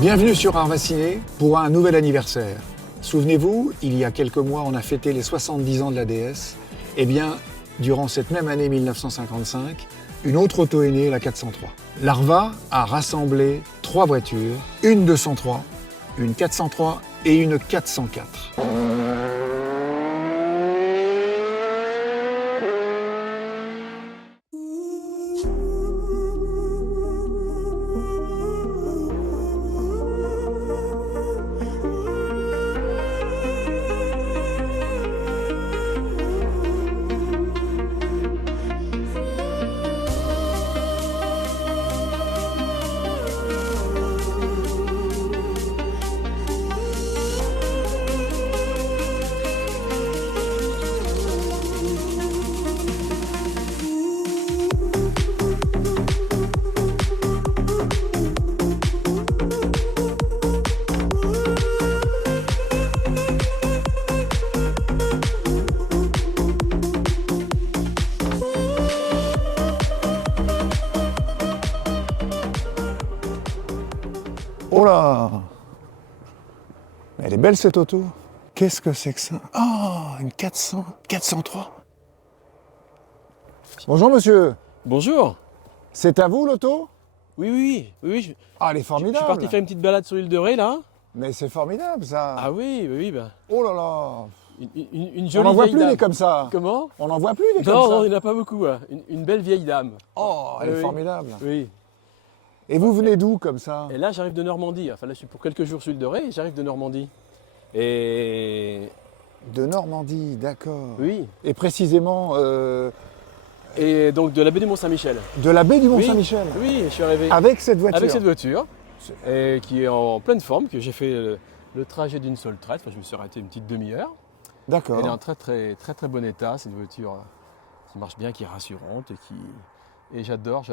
Bienvenue sur Art Vacciné pour un nouvel anniversaire. Souvenez-vous, il y a quelques mois, on a fêté les 70 ans de la DS. Eh bien, durant cette même année 1955, une autre auto est née, la 403. L'Arva a rassemblé 3 voitures, une 203, une 403 et une 404. Oh là! Elle est belle cette auto. Qu'est-ce que c'est que ça? Ah, une 400, 403. Bonjour monsieur. Bonjour. C'est à vous l'auto? Oui. Ah, elle est Je formidable. suis parti faire une petite balade sur l'île de Ré là. Mais c'est formidable ça. Ah oui. Ben, Oh là là. une On jolie n'en voit vieille plus dame. des comme ça. Comment? On n'en voit plus des comme Non, ça. il n'y en a pas beaucoup. Hein. Une belle vieille dame. Oh, elle est Oui. formidable. Oui. Et vous venez d'où comme ça? Et là, j'arrive de Normandie. Enfin, là, je suis pour quelques jours sur l'île de Ré et j'arrive de Normandie. Et De Normandie, d'accord. oui. Et précisément Et donc de la baie du Mont-Saint-Michel. de la baie du Oui. Mont-Saint-Michel. Oui, je suis arrivé Avec cette voiture. avec cette voiture et qui est en pleine forme, que j'ai fait le trajet d'une seule traite. Enfin, je me suis arrêté une petite demi-heure. D'accord. Elle est en très bon état, c'est une voiture qui marche bien, qui est rassurante et j'adore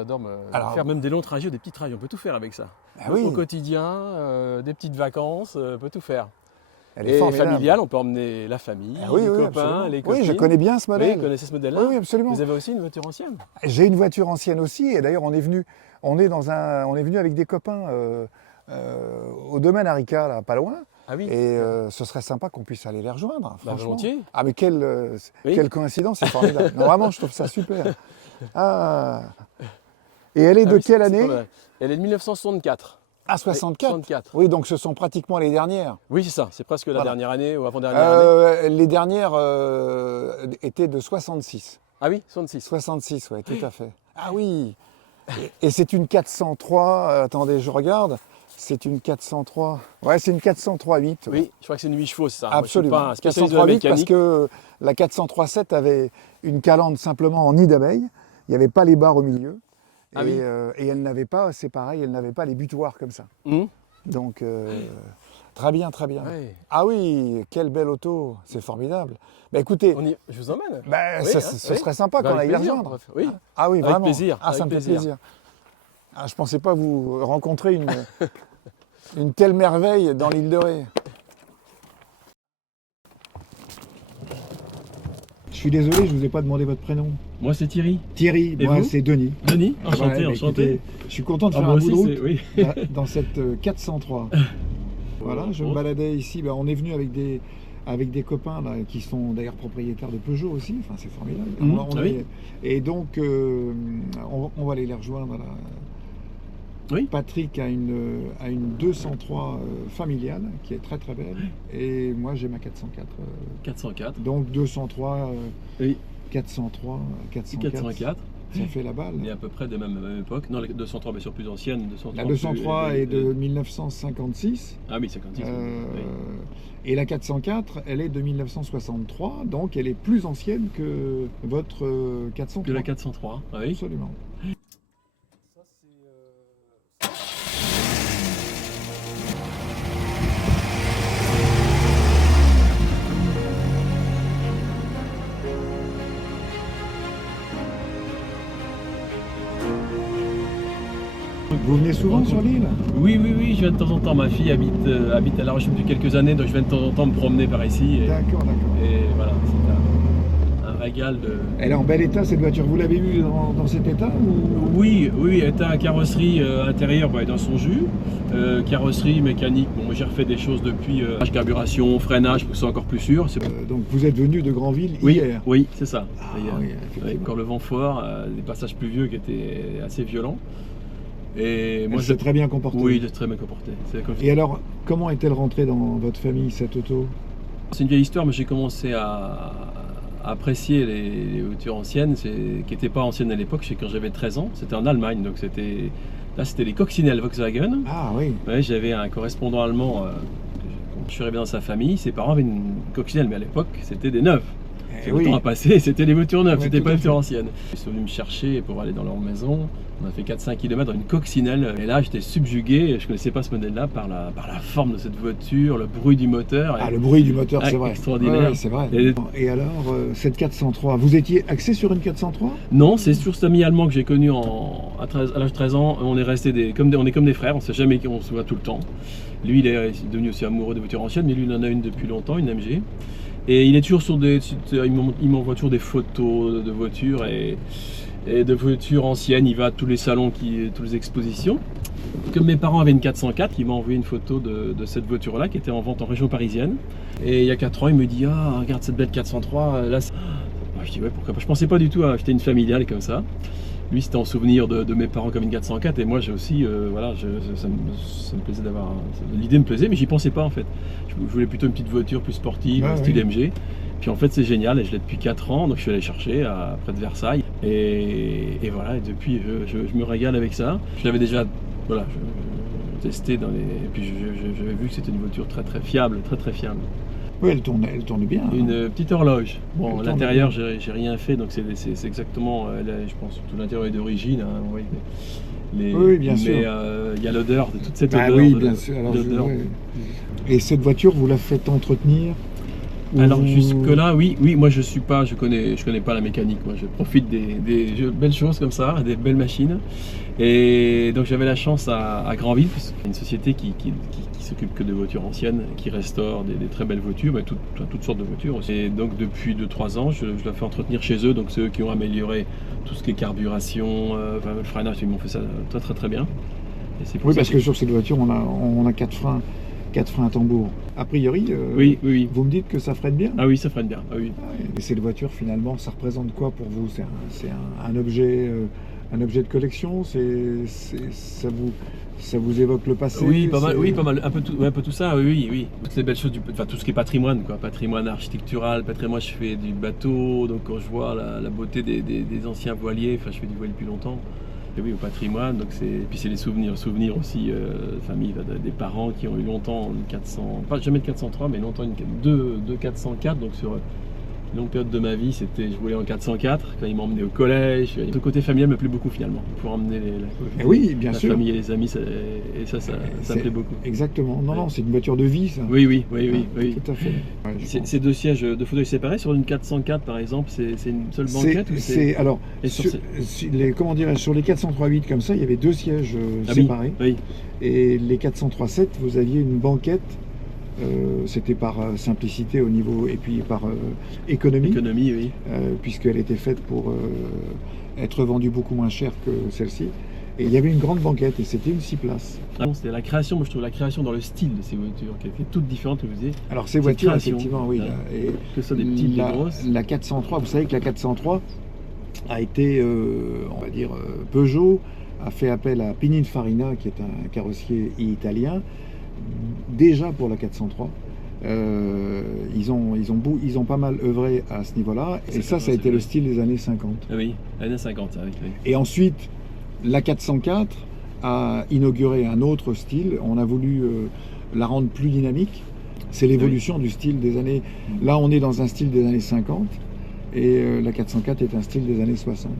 Alors- faire même des longs trajets ou des petits trajets, on peut tout faire avec ça. Ah oui. Au quotidien, des petites vacances, on peut tout faire. Elle est Et formidable. familial, on peut emmener la famille, Ah oui, les oui, copains, absolument. les copines. Oui, je connais bien ce Oui, modèle. vous connaissez ce modèle-là? Oui, oui, absolument. Vous avez aussi une voiture ancienne? J'ai une voiture ancienne aussi, et d'ailleurs on est venu avec des copains au domaine Arica, là, pas loin. Ah oui. Et ce serait sympa qu'on puisse aller les rejoindre, Bah, franchement. volontiers. Ah mais Oui. quelle coïncidence, c'est formidable. Non, vraiment, je trouve ça super. Ah. Et elle est Ah de oui, quelle c'est année? pas mal. Elle est de 1964. Ah, 64. 64. Oui, donc ce sont pratiquement les dernières. Oui, c'est ça, c'est presque la Voilà. dernière année ou avant-dernière année. Les dernières étaient de 66. Ah oui, 66. 66, oui, tout à fait. Ah oui. Et c'est une 403, attendez, je regarde. C'est une 403. Ouais, c'est une 403-8. Oui, je crois que c'est une 8 chevaux, c'est ça. Moi, Absolument. je suis pas un spécialiste de la 403-8 parce mécanique. que la 403-7 avait une calandre simplement en nid d'abeille. Il n'y avait pas les barres au milieu. Ah et, oui. et elle n'avait pas, c'est pareil, elle n'avait pas les butoirs comme ça. Hum. Donc, très bien, très bien. Ouais. Ah oui, quelle belle auto, c'est formidable. Bah écoutez, Je vous emmène. bah, Oui, ce hein, serait sympa Bah, qu'on avec aille les plaisir, rejoindre. bref. Oui. Ah oui, Avec vraiment. plaisir, Ah, ça avec me fait plaisir. plaisir. Ah, je ne pensais pas vous rencontrer une telle merveille dans l'île de Ré. Je suis désolé, je ne vous ai pas demandé votre prénom. Moi, c'est Thierry. Thierry, Et moi vous c'est Denis. Denis, enchanté, Ouais, bah, enchanté. écoutez, je suis content de Ah, faire moi un bout de aussi, route c'est... Oui. dans cette 403. Voilà, je me baladais ici. Bah, on est venu avec des copains là, qui sont d'ailleurs propriétaires de Peugeot aussi. Enfin, c'est formidable. Mhm, On ah oui. Et donc, on va aller les rejoindre là. Oui. Patrick a une 203 familiale qui est très très belle. Et moi, j'ai ma 404. 404. Donc 203, Oui. 403, 404. 404. Ça fait la balle. On est à peu près de même époque. Non, la 203, bien sûr, plus ancienne. 203, La 203 est de 1956. Ah oui, 56. Oui. Et la 404, elle est de 1963, donc elle est plus ancienne que votre 403. De la 403. Ah oui. Absolument. Vous venez souvent sur l'île? Oui, je viens de temps en temps. Ma fille habite à La Roche depuis quelques années, donc je viens de temps en temps me promener par ici. D'accord, d'accord. Et voilà, c'est un régale de... Elle est en bel état cette voiture. Vous l'avez eue dans cet état ou... Oui, oui, état carrosserie intérieure dans son jus. Carrosserie mécanique, bon, moi j'ai refait des choses depuis, carburation, freinage pour que ce soit encore plus sûr. Donc vous êtes venu de Granville Oui, hier. oui, c'est ça. Ah, Hier. oui, Avec effectivement. encore le vent fort, des passages pluvieux qui étaient assez violents. Et Elle moi, s'est très bien comportée. Oui, j'ai très bien comporté. Et alors, comment est-elle rentrée dans votre famille, cette auto? C'est une vieille histoire, mais j'ai commencé à apprécier les voitures anciennes, qui n'étaient pas anciennes à l'époque, c'est quand j'avais 13 ans. C'était en Allemagne, donc là c'était les coccinelles Volkswagen. Ah oui. Ouais, j'avais un correspondant allemand, quand je suis arrivé dans sa famille, ses parents avaient une coccinelle, mais à l'époque c'était des neuves. Eh Le oui. temps a passé, c'était des voitures neuves, Ouais, c'était tout pas à une voiture fait. ancienne. Ils sont venus me chercher pour aller dans leur maison. On a fait 4-5 km dans une coccinelle. Et là, j'étais subjugué. Je ne connaissais pas ce modèle-là par la forme de cette voiture, le bruit du moteur. Ah, le bruit du moteur, Ouais, c'est vrai. extraordinaire. Ouais, c'est vrai. Et- Et alors, cette 403, vous étiez axé sur une 403? Non, c'est sur cet ami allemand que j'ai connu à l'âge de 13 ans. On est resté on est comme des frères, on se voit tout le temps. Lui, il est devenu aussi amoureux des voitures anciennes, mais lui, il en a une depuis longtemps, une MG. Et il est toujours il m'envoie toujours des photos de voitures et de voitures anciennes. Il va à tous les salons, toutes les expositions. Comme mes parents avaient une 404, il m'a envoyé une photo de cette voiture-là qui était en vente en région parisienne. Et il y a 4 ans, il me dit: ah, regarde cette belle 403. Là, je dis ouais, pourquoi pas. Je pensais pas du tout à acheter une familiale comme ça. Lui, c'était en souvenir de mes parents comme une 404, et moi j'ai aussi, voilà, ça me plaisait d'avoir. L'idée me plaisait, mais j'y pensais pas en fait. Je voulais plutôt une petite voiture plus sportive, style oui. MG. Puis en fait, c'est génial, et je l'ai depuis 4 ans, donc je suis allé chercher près de Versailles. Et voilà, et depuis, je me régale avec ça. Je l'avais déjà, voilà, testé et puis j'avais vu que c'était une voiture très très fiable, très très fiable. Oui, elle tourne bien. Une petite horloge. Bon, Elle l'intérieur, tourne j'ai rien fait, donc c'est exactement, je pense, tout l'intérieur est d'origine. Hein, oui, Oui, bien sûr. Mais il y a l'odeur, de toute cette Ah odeur. oui, bien sûr. Alors, d'odeur. Et cette voiture, vous la faites entretenir? Ou Alors vous- jusque-là, oui, moi je connais pas la mécanique. Moi, je profite des belles choses comme ça, des belles machines. Et donc j'avais la chance à Granville, une société qui s'occupe que de voitures anciennes, qui restaure des très belles voitures, mais toutes sortes de voitures aussi. Et donc depuis 2-3 ans, je la fais entretenir chez eux. Donc c'est eux qui ont amélioré tout ce qui est carburation, le freinage, ils m'ont fait ça très très très bien. Et c'est pour Oui, ça parce que sur cette voiture, on a 4 freins à tambour. A priori, oui. vous me dites que ça freine bien? Ah oui, ça freine bien. Ah oui. Et cette voiture, finalement, ça représente quoi pour vous? C'est un objet, un objet de collection? Ça vous évoque le passé? Oui, pas mal, un peu tout ça, oui. Toutes les belles choses, enfin tout ce qui est patrimoine, quoi, patrimoine architectural, patrimoine, je fais du bateau, donc quand je vois la beauté des anciens voiliers, enfin je fais du voile depuis longtemps. Et oui, au patrimoine, donc puis c'est les souvenirs aussi, famille, des parents qui ont eu longtemps une 400, pas jamais de 403, mais longtemps deux 404, donc sur une longue période de ma vie, je voulais en 404 quand ils m'ont emmené au collège. Le côté familial me plaît beaucoup finalement, pour emmener Oui, bien la sûr. famille et les amis, ça me plaît beaucoup. Exactement. Non, Ouais. c'est une voiture de vie, ça. Oui. Tout à fait. Ouais, je pense. Ces deux sièges de fauteuil séparés sur une 404 par exemple, c'est une seule banquette ou Alors, Et sur comment dirais-je, sur les 403.8 comme ça, il y avait 2 sièges Ah oui, séparés. oui. Et les 403.7, vous aviez une banquette. C'était par simplicité au niveau, et puis par économie, Oui. puisqu'elle était faite pour être vendue beaucoup moins cher que celle-ci. Et il y avait une grande banquette, et c'était une 6 places. C'était la création, moi je trouve la création dans le style de ces voitures qui étaient toutes différentes, vous disiez. Alors ces Cette voitures, création, effectivement, oui. hein. Et Que ce soit des petites, des grosses. La 403, vous savez que la 403 a été, on va dire, Peugeot a fait appel à Pininfarina, qui est un carrossier italien, déjà pour la 403. Ils ont pas mal œuvré à ce niveau-là, et ça a été le style des années 50. Ah oui, années 50, ça, oui. Et ensuite, la 404 a inauguré un autre style. On a voulu la rendre plus dynamique. C'est l'évolution du style des années... Là, on est dans un style des années 50, et la 404 est un style des années 60.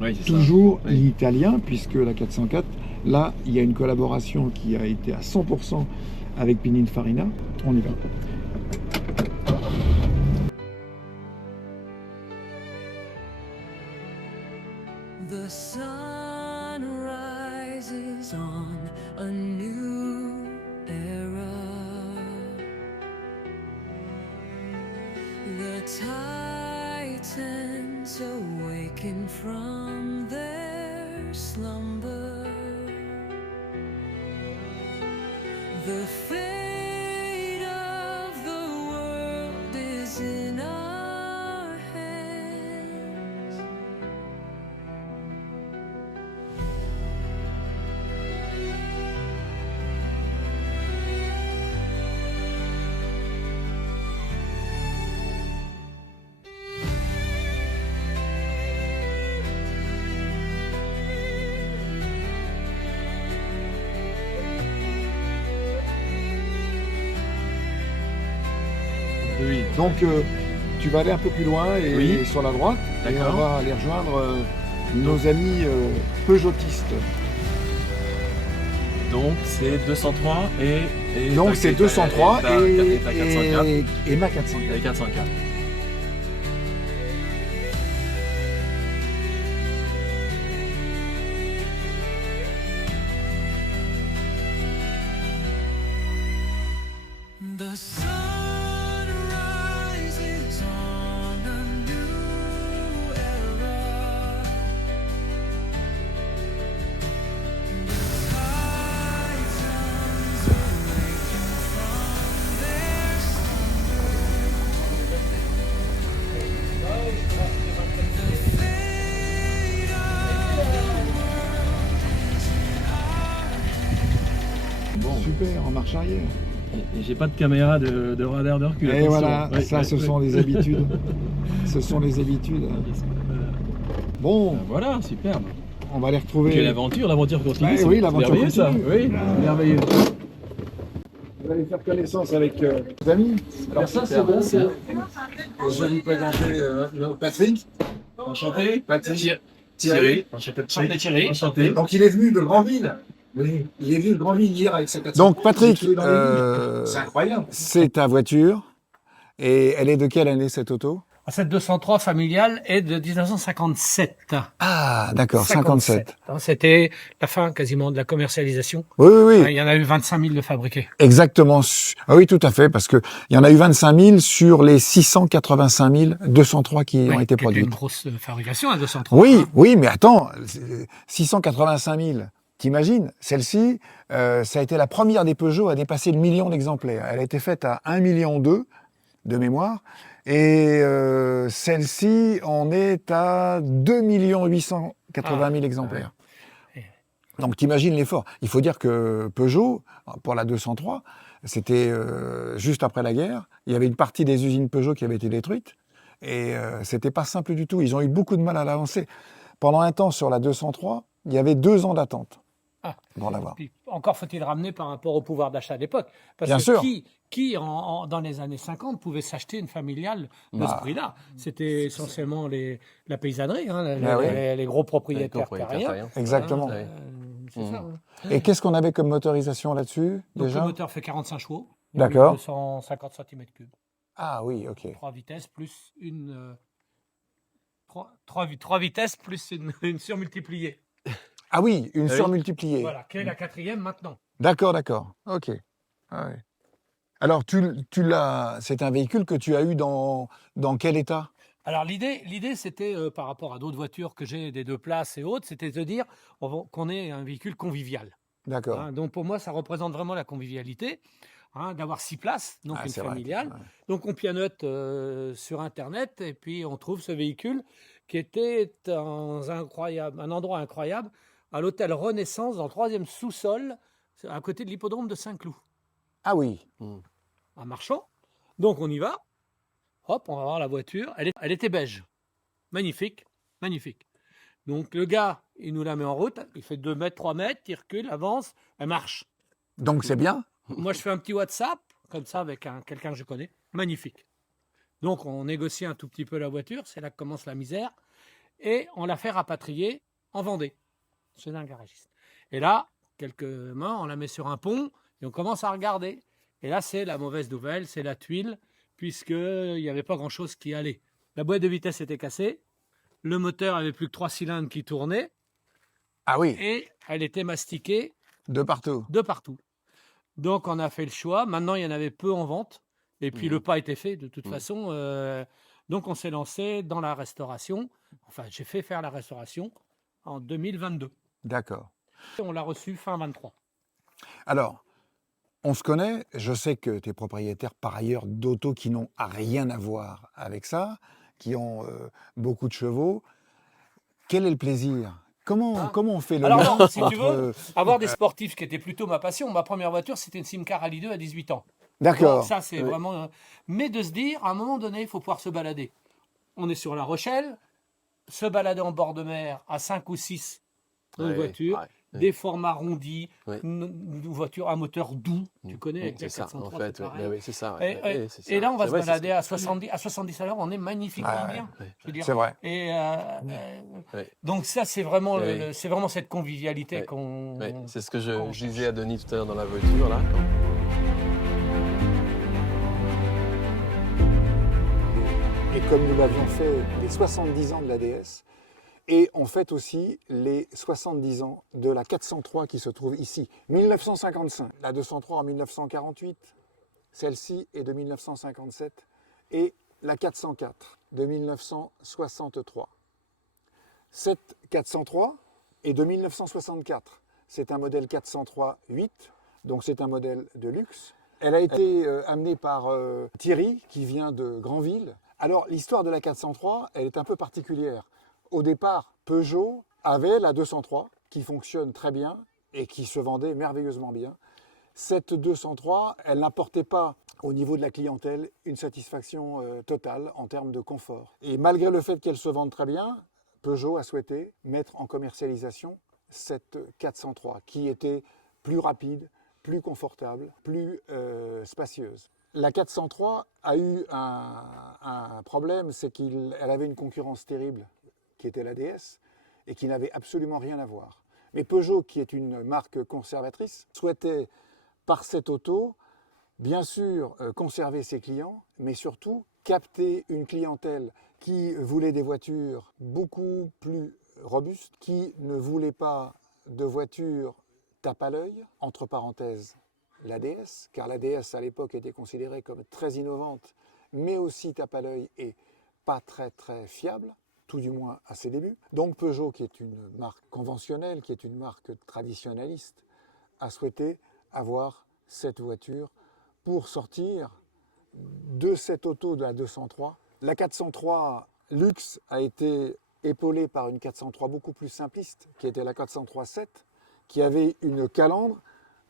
Oui, c'est Toujours ça. Oui. l'italien, puisque la 404, là, il y a une collaboration qui a été à 100% avec Pininfarina. On y va. The sun rises on a new era. The tides sense awaken from their slumber. The fate of the world is in our hands. Oui. Donc, tu vas aller un peu plus loin et Oui. sur la droite, et on D'accord. va aller rejoindre nos amis peugeotistes. Donc c'est 203 et Donc, t'as- c'est t'as- 203 t'as- et t'as 404 et ma 404. et 404. The sun rises on a new era. The Titans awaken from their slumber. The fate of the world is in our Bon. Super, en marche arrière. Et j'ai pas de caméra de radar de recul. Et attention. voilà, Ouais, ça, ouais, ce ouais. sont les habitudes. Ce sont les habitudes. Voilà. Bon, Voilà, superbe. on va les retrouver. Quelle aventure, l'aventure continue. Ouais, c'est oui, l'aventure merveilleux, ça. continue. Oui, merveilleux. Vous allez faire connaissance avec vos amis. Alors ça, c'est bon, c'est... Je vais vous présenter Patrick. Enchanté. Patrick. Thierry. Enchanté Thierry. Enchanté. Donc il est venu de Granville. Oui, il est venu de Granville hier avec sa 400. Donc Patrick, Il est dans les vignes. C'est incroyable. c'est ta voiture. Et elle est de quelle année cette auto? Cette 203 familiale est de 1957. Ah, d'accord, 57. C'était la fin quasiment de la commercialisation. Oui, oui, Il oui, y en a eu 25 000 de fabriqués. exactement. Ah oui, tout à fait, parce que il y en a eu 25 000 sur les 685 203 qui ont Oui, été qui était une produites. grosse fabrication à 203. Oui, oui, mais attends, 685 000, t'imagines, celle-ci, ça a été la première des Peugeot à dépasser le million d'exemplaires. Elle a été faite à 1,2 million de mémoire, et celle-ci, on est à 2 880 000 exemplaires. ouais. Donc t'imagines l'effort. Il faut dire que Peugeot, pour la 203, c'était juste après la guerre. Il y avait une partie des usines Peugeot qui avait été détruite. Et c'était pas simple du tout. Ils ont eu beaucoup de mal à l'avancer. Pendant un temps, sur la 203, il y avait 2 ans d'attente Ah. pour l'avoir. Puis, encore faut-il ramener par rapport au pouvoir d'achat à l'époque. Parce Bien que sûr. qui dans les années 50, pouvait s'acheter une familiale de Bah. ce prix-là? C'était essentiellement la paysannerie, hein, Ah oui. les gros propriétaires terriens. Exactement. Euh, c'est ça. hein. Et qu'est-ce qu'on avait comme motorisation là-dessus, Donc déjà? le moteur fait 45 chevaux. D'accord. 250 cm3. Ah oui, ok. 3 vitesses plus une... 3 vitesses plus une surmultipliée. Ah oui, une Ah oui. surmultipliée. Voilà, qui est la 4e maintenant. D'accord, d'accord. Ok. Ah ouais. Alors, tu l'as. C'est un véhicule que tu as eu dans quel état? Alors l'idée c'était par rapport à d'autres voitures que j'ai des 2 places et autres, c'était de dire qu'on ait un véhicule convivial. D'accord. Hein. Donc pour moi ça représente vraiment la convivialité, hein, d'avoir 6 places, donc Ah, une c'est vrai. familiale. Ouais. Donc on pianote sur internet et puis on trouve ce véhicule qui était dans un endroit incroyable, à l'hôtel Renaissance dans le 3e sous-sol, à côté de l'hippodrome de Saint-Cloud. Ah oui. En marchant. Donc on y va. Hop, on va voir la voiture. Elle était beige. Magnifique, magnifique. Donc le gars, il nous la met en route. Il fait 2 mètres, 3 mètres, il recule, avance, elle marche. Donc c'est bien. Moi, je fais un petit WhatsApp, comme ça, avec quelqu'un que je connais. Magnifique. Donc on négocie un tout petit peu la voiture. C'est là que commence la misère. Et on la fait rapatrier en Vendée, chez un garagiste. Et là, quelques mains, on la met sur un pont et on commence à regarder. Et là, c'est la mauvaise nouvelle, c'est la tuile, puisqu'il n'y avait pas grand-chose qui allait. La boîte de vitesse était cassée, le moteur avait plus que 3 cylindres qui tournaient, Ah oui. et elle était mastiquée De partout. de partout. Donc, on a fait le choix. Maintenant, il y en avait peu en vente, et puis le pas était fait. De toute façon, Donc on s'est lancé dans la restauration. Enfin, j'ai fait faire la restauration en 2022. D'accord. Et on l'a reçu fin 23. Alors, on se connaît, je sais que tu es propriétaire par ailleurs d'autos qui n'ont rien à voir avec ça, qui ont beaucoup de chevaux. Quel est le plaisir? Comment on fait le Alors lien non, si tu entre, veux, avoir des sportifs qui étaient plutôt ma passion, ma première voiture, c'était une Simca Rallye 2 à 18 ans. D'accord. Donc ça, c'est vraiment... Mais de se dire, à un moment donné, il faut pouvoir se balader. On est sur La Rochelle, se balader en bord de mer à 5 ou 6 dans une Ouais, voiture, ouais. des formats arrondis, Ouais. une voiture à moteur doux, tu connais, avec C'est la ça, 403, en fait. c'est Ouais. pareil. Ben oui, c'est ça. Et, ouais. Ouais, c'est ça. et là, on va C'est se vrai, c'est balader ça. à 70 à l'heure, on est magnifiquement Ouais, bien. ouais. Je veux dire. C'est vrai. Et Ouais. donc ça, c'est vraiment, Oui. c'est vraiment cette convivialité Ouais. qu'on... Ouais, c'est ce que qu'on je disais à Denis tout à l'heure dans la voiture, là. Et comme nous l'avions fait les 70 ans de la DS, et on fête aussi les 70 ans de la 403 qui se trouve ici. 1955, la 203 en 1948, celle-ci est de 1957, et la 404 de 1963. Cette 403 est de 1964. C'est un modèle 403-8, donc c'est un modèle de luxe. Elle a été amenée par Thierry, qui vient de Granville. Alors, l'histoire de la 403, elle est un peu particulière. Au départ, Peugeot avait la 203, qui fonctionne très bien et qui se vendait merveilleusement bien. Cette 203, elle n'apportait pas au niveau de la clientèle une satisfaction totale en termes de confort. Et malgré le fait qu'elle se vende très bien, Peugeot a souhaité mettre en commercialisation cette 403, qui était plus rapide, plus confortable, plus spacieuse. La 403 a eu un problème, c'est qu'elle avait une concurrence terrible, qui était la DS, et qui n'avait absolument rien à voir. Mais Peugeot, qui est une marque conservatrice, souhaitait, par cette auto, bien sûr conserver ses clients, mais surtout capter une clientèle qui voulait des voitures beaucoup plus robustes, qui ne voulait pas de voitures tape à l'œil, entre parenthèses la DS, car la DS à l'époque était considérée comme très innovante, mais aussi tape à l'œil et pas très fiable, tout du moins à ses débuts. Donc Peugeot, qui est une marque conventionnelle, qui est une marque traditionnaliste, a souhaité avoir cette voiture pour sortir de cette auto de la 203. La 403 Luxe a été épaulée par une 403 beaucoup plus simpliste, qui était la 403-7, qui avait une calandre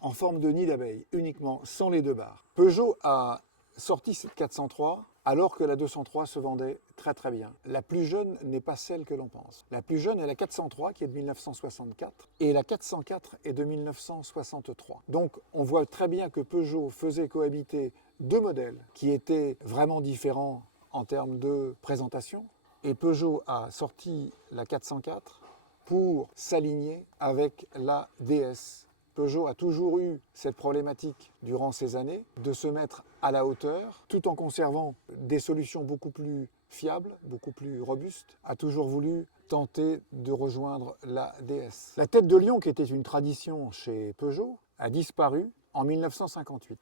en forme de nid d'abeille, uniquement, sans les deux barres. Peugeot a sorti cette 403 alors que la 203 se vendait très bien. La plus jeune n'est pas celle que l'on pense. La plus jeune est la 403 qui est de 1964 et la 404 est de 1963. Donc on voit très bien que Peugeot faisait cohabiter deux modèles qui étaient vraiment différents en termes de présentation, et Peugeot a sorti la 404 pour s'aligner avec la DS. Peugeot a toujours eu cette problématique durant ces années de se mettre à la hauteur tout en conservant des solutions beaucoup plus fiables, beaucoup plus robustes, a toujours voulu tenter de rejoindre la DS. La tête de lion, qui était une tradition chez Peugeot, a disparu en 1958.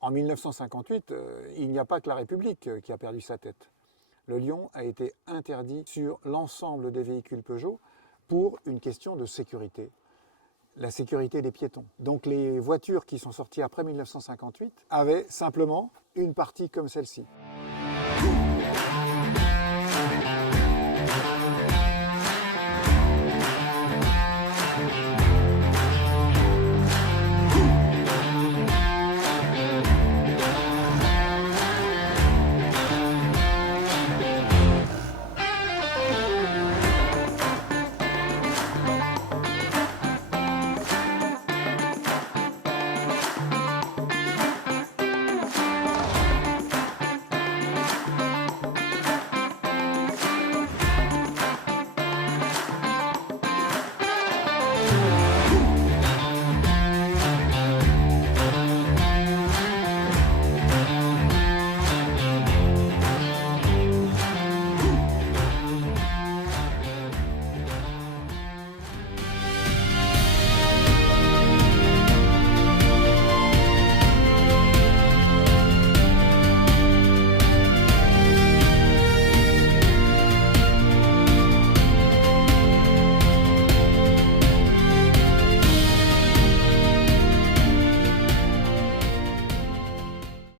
En 1958, il n'y a pas que la République qui a perdu sa tête. Le lion a été interdit sur l'ensemble des véhicules Peugeot pour une question de sécurité. La sécurité des piétons. Donc les voitures qui sont sorties après 1958 avaient simplement une partie comme celle-ci.